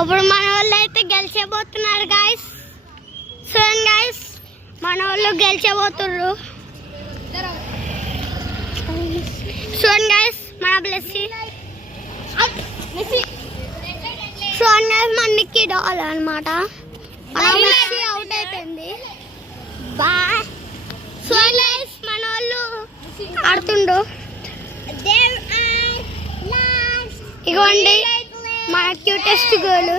ఇప్పుడు మన వాళ్ళు అయితే గెలిచబోతున్నారు గాయస్. చూడండి గాయస్, మన వాళ్ళు గెలిచబోతున్నారు. చూడండి గాయస్, మన బ్లెస్సీ చూడండి గాయస్, మన నిక్కీ డాల్ అనమాట. మన బ్లెస్సీ అవుట్ అయిపోయింది. బాయ్. చూడండి గాయస్, మన వాళ్ళు ఆడుతుండు. ఇగోండి మన క్యూటెస్ట్ గర్ల్.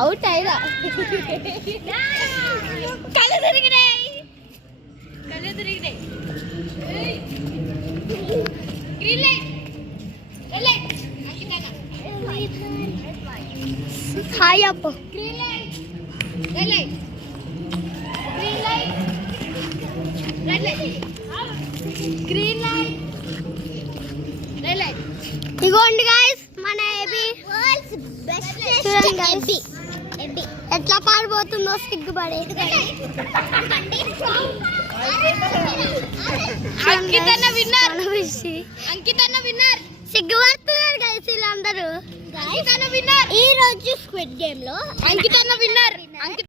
అవుట్ అయిదా కళ్ళు తిరిగినాయి. హాయ్ అప్పు. ఇగోండి గాయస్, మన ఏబీ చూడండి గాయస్ ఎట్లా పారిపోతుందో సిగ్గుపడే. సిగ్గుపడుతున్నారు గాయస్ వీళ్ళందరూ. ఈ రోజు స్క్విడ్ గేమ్ లో అంకితన్న విన్నర్.